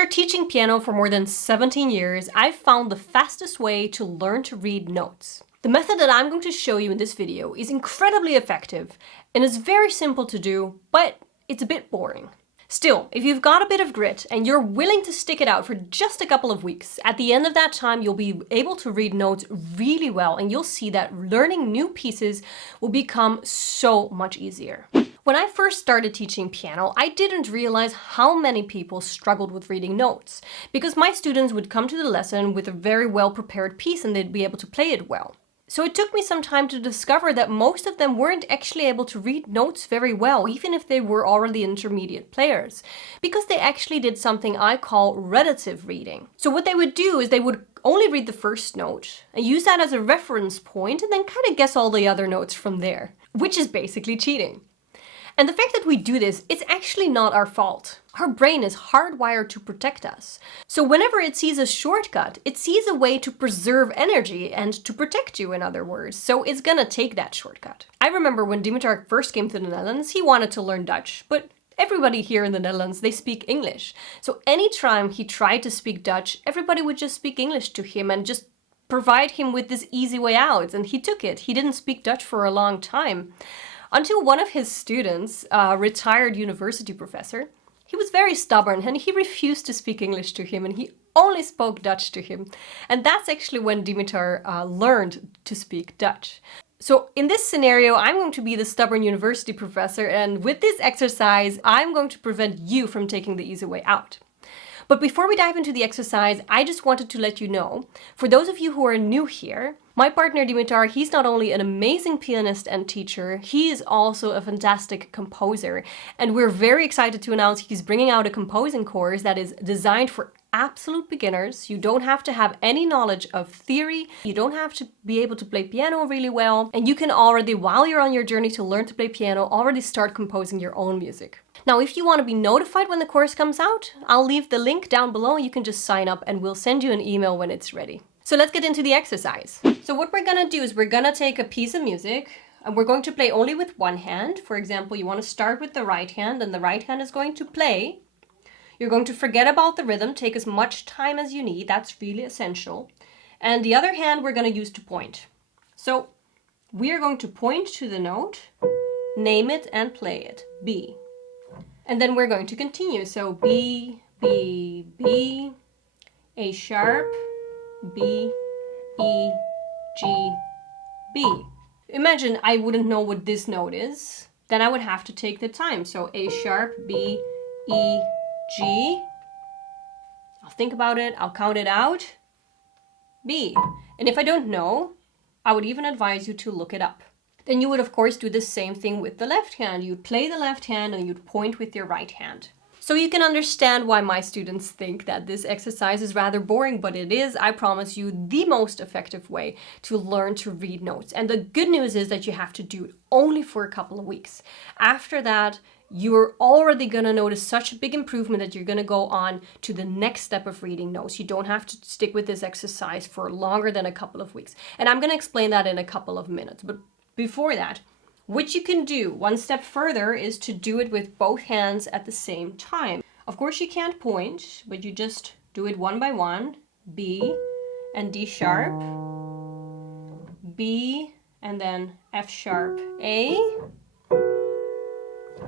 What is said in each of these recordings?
After teaching piano for more than 17 years, I've found the fastest way to learn to read notes. The method that I'm going to show you in this video is incredibly effective and is very simple to do, but it's a bit boring. Still, if you've got a bit of grit and you're willing to stick it out for just a couple of weeks, at the end of that time you'll be able to read notes really well, and you'll see that learning new pieces will become so much easier. When I first started teaching piano, I didn't realize how many people struggled with reading notes, because my students would come to the lesson with a very well-prepared piece and they'd be able to play it well. So it took me some time to discover that most of them weren't actually able to read notes very well, even if they were already intermediate players, because they actually did something I call relative reading. So what they would do is they would only read the first note and use that as a reference point and then kind of guess all the other notes from there, which is basically cheating. And the fact that we do this, it's actually not our fault. Our brain is hardwired to protect us. So whenever it sees a shortcut, it sees a way to preserve energy and to protect you, in other words. So it's gonna take that shortcut. I remember when Dimitar first came to the Netherlands, he wanted to learn Dutch, but everybody here in the Netherlands, they speak English. So anytime he tried to speak Dutch, everybody would just speak English to him and just provide him with this easy way out. And he took it. He didn't speak Dutch for a long time. Until one of his students, a retired university professor, he was very stubborn and he refused to speak English to him and he only spoke Dutch to him. And that's actually when Dimitar learned to speak Dutch. So in this scenario, I'm going to be the stubborn university professor, and with this exercise, I'm going to prevent you from taking the easy way out. But before we dive into the exercise, I just wanted to let you know, for those of you who are new here, my partner Dimitar, he's not only an amazing pianist and teacher, he is also a fantastic composer. And we're very excited to announce he's bringing out a composing course that is designed for absolute beginners. You don't have to have any knowledge of theory. You don't have to be able to play piano really well. And you can already, while you're on your journey to learn to play piano, already start composing your own music. Now, if you want to be notified when the course comes out, I'll leave the link down below. You can just sign up and we'll send you an email when it's ready. So let's get into the exercise. So what we're gonna do is we're gonna take a piece of music and we're going to play only with one hand. For example, you want to start with the right hand and the right hand is going to play. You're going to forget about the rhythm, take as much time as you need. That's really essential. And the other hand we're going to use to point. So we are going to point to the note, name it and play it, B. And then we're going to continue. So B, B, B, A sharp, B, E, G, B. Imagine I wouldn't know what this note is. Then I would have to take the time. So A sharp, B, E, G. I'll think about it, I'll count it out. B. And if I don't know, I would even advise you to look it up. Then you would of course do the same thing with the left hand. You'd play the left hand and you'd point with your right hand. So you can understand why my students think that this exercise is rather boring, but it is, I promise you, the most effective way to learn to read notes. And the good news is that you have to do it only for a couple of weeks. After that, you're already going to notice such a big improvement that you're going to go on to the next step of reading notes. You don't have to stick with this exercise for longer than a couple of weeks. And I'm going to explain that in a couple of minutes. But before that, what you can do one step further is to do it with both hands at the same time. Of course you can't point, but you just do it one by one. B and D sharp, B and then F sharp, A.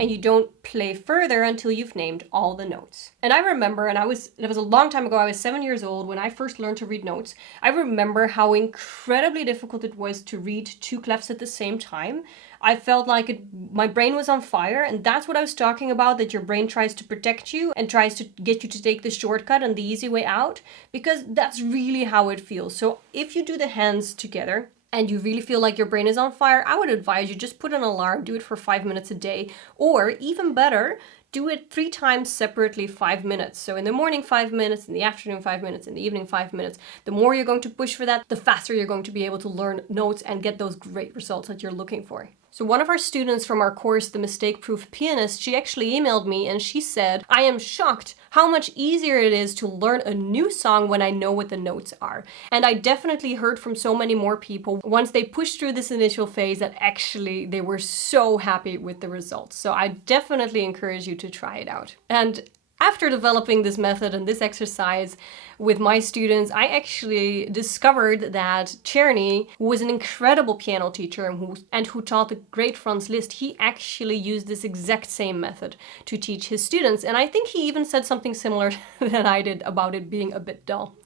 And you don't play further until you've named all the notes. And I remember, it was a long time ago, I was 7 years old when I first learned to read notes. I remember how incredibly difficult it was to read two clefs at the same time. I felt like my brain was on fire, and that's what I was talking about, that your brain tries to protect you and tries to get you to take the shortcut and the easy way out, because that's really how it feels. So if you do the hands together, and you really feel like your brain is on fire, I would advise you just put an alarm, do it for 5 minutes a day, or even better, do it 3 times separately, 5 minutes. So in the morning 5 minutes, in the afternoon 5 minutes, in the evening 5 minutes. The more you're going to push for that, the faster you're going to be able to learn notes and get those great results that you're looking for. So one of our students from our course, The Mistake-Proof Pianist, she actually emailed me and she said, I am shocked how much easier it is to learn a new song when I know what the notes are. And I definitely heard from so many more people once they pushed through this initial phase that actually they were so happy with the results. So I definitely encourage you to try it out. And After developing this method and this exercise with my students, I actually discovered that Czerny, who was an incredible piano teacher and who taught the great Franz Liszt, he actually used this exact same method to teach his students. And I think he even said something similar than I did about it being a bit dull.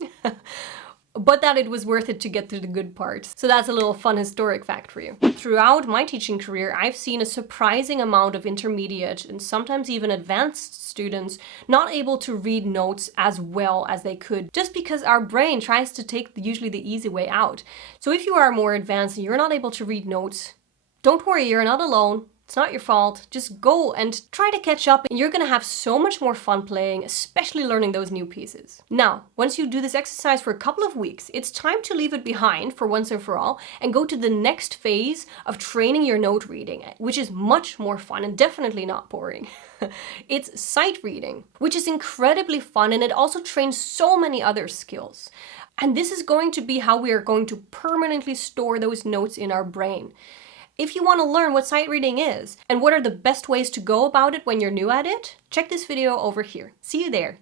But that it was worth it to get to the good parts. So that's a little fun historic fact for you. Throughout my teaching career, I've seen a surprising amount of intermediate and sometimes even advanced students not able to read notes as well as they could, just because our brain tries to take usually the easy way out. So if you are more advanced and you're not able to read notes, don't worry, you're not alone. It's not your fault. Just go and try to catch up, and you're gonna have so much more fun playing, especially learning those new pieces. Now, once you do this exercise for a couple of weeks, it's time to leave it behind for once and for all and go to the next phase of training your note reading, which is much more fun and definitely not boring. It's sight reading, which is incredibly fun, and it also trains so many other skills. And this is going to be how we are going to permanently store those notes in our brain. If you want to learn what sight reading is and what are the best ways to go about it when you're new at it, check this video over here. See you there.